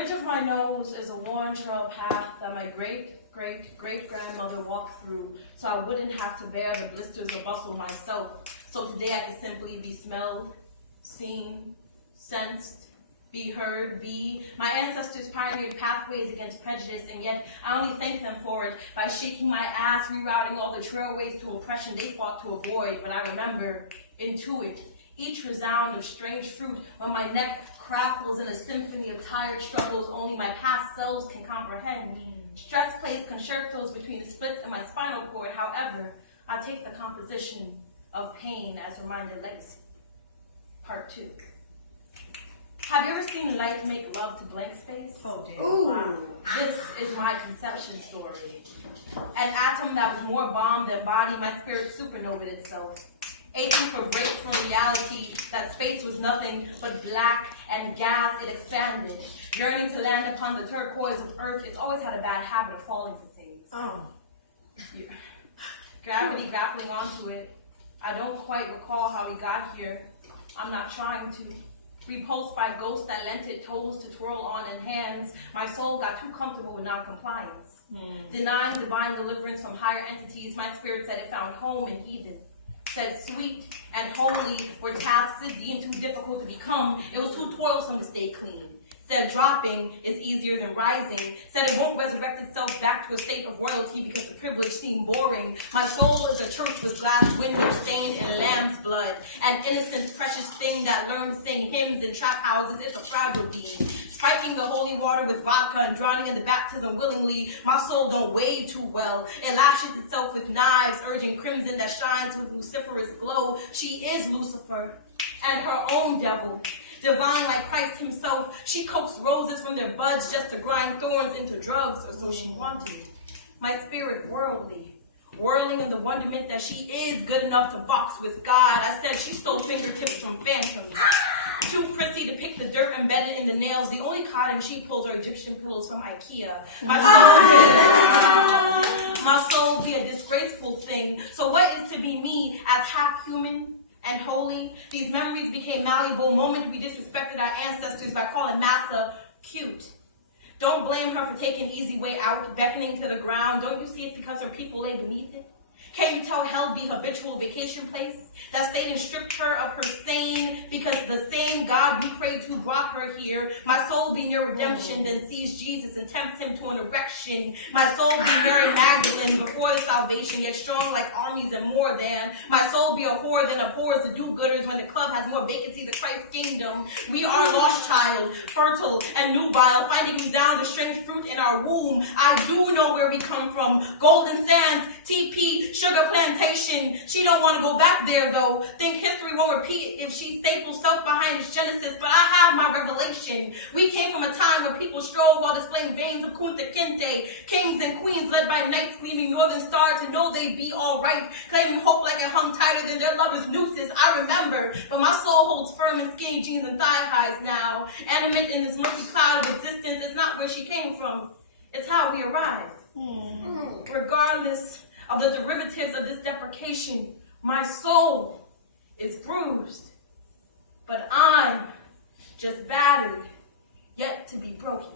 bridge of my nose is a worn trail path that my great-great-great-grandmother walked through so I wouldn't have to bear the blisters or bustle myself. So today I can simply be smelled, seen, sensed, be heard, be. My ancestors pioneered pathways against prejudice, and yet I only thank them for it by shaking my ass, rerouting all the trailways to oppression they fought to avoid. But I remember, intuit, each resound of strange fruit when my neck crackles in a symphony of tired struggles only my past selves can comprehend. Stress plays concertos between the splits in my spinal cord. However, I take the composition of pain as reminder legacy. Part 2. Have you ever seen light make love to blank space? Oh, dear. Ooh. Wow. This is my conception story. An atom that was more bomb than body, my spirit supernovaed itself. Aching for breaks from reality, that space was nothing but black and gas, it expanded. Yearning to land upon the turquoise of earth, it's always had a bad habit of falling for things. Oh. Yeah. Gravity grappling onto it. I don't quite recall how we got here. I'm not trying to. Repulsed by ghosts that lent it toes to twirl on and hands, my soul got too comfortable with non-compliance. Denying divine deliverance from higher entities, my spirit said it found home in heathen. Said sweet and holy were tasks it deemed too difficult to become. It was too toilsome to stay clean. Said dropping is easier than rising. Said it won't resurrect itself back to a state of royalty because the privilege seemed boring. My soul is a church with glass windows stained in lamb's blood. An innocent, precious thing that learned to sing hymns in trap houses. It's a fragile being. Spiking the holy water with vodka and drowning in the baptism willingly. My soul don't weigh too well. It lashes itself with knives, urging crimson that shines with luciferous glow. She is Lucifer and her own devil. Divine like Christ himself, she coaxed roses from their buds just to grind thorns into drugs, or so she wanted. My spirit worldly, whirling in the wonderment that she is good enough to box with God. I said she stole fingertips from phantoms. Too prissy to pick the dirt embedded in the nails. The only cotton she pulls are Egyptian pillows from IKEA. My soul be a disgraceful thing. So what is to be me as half human and holy? These memories became malleable moment we disrespected our ancestors by calling massa cute. Don't blame her for taking easy way out, beckoning to the ground. Don't you see it's because her people lay beneath it? Can you tell hell be habitual vacation place? That Satan stripped her of her sane because the same God we prayed to brought her here. My soul be near redemption, then sees Jesus and tempts him to an erection. My soul be Mary Magdalene before the salvation, yet strong like armies and more than. My soul be a whore than abhors the do-gooders when the club has more vacancy than Christ's kingdom. We are lost child, fertile and nubile, finding resounds of strange fruit in our womb. I do know where we come from. Golden sands, TP, sugar plantation. She don't want to go back there though. Think history won't repeat if she staples self behind its genesis, but I have my revelation. We came from a time where people strove while displaying veins of Kunta Kinte, kings and queens led by nights gleaming northern star to know they'd be alright, claiming hope like it hung tighter than their lover's nooses. I remember, but my soul holds firm in skinny jeans and thigh highs now. Animate in this murky cloud of existence, it's not where she came from, it's how we arrived. Regardless of the derivatives of this deprecation, my soul is bruised, but I'm just battered, yet to be broken.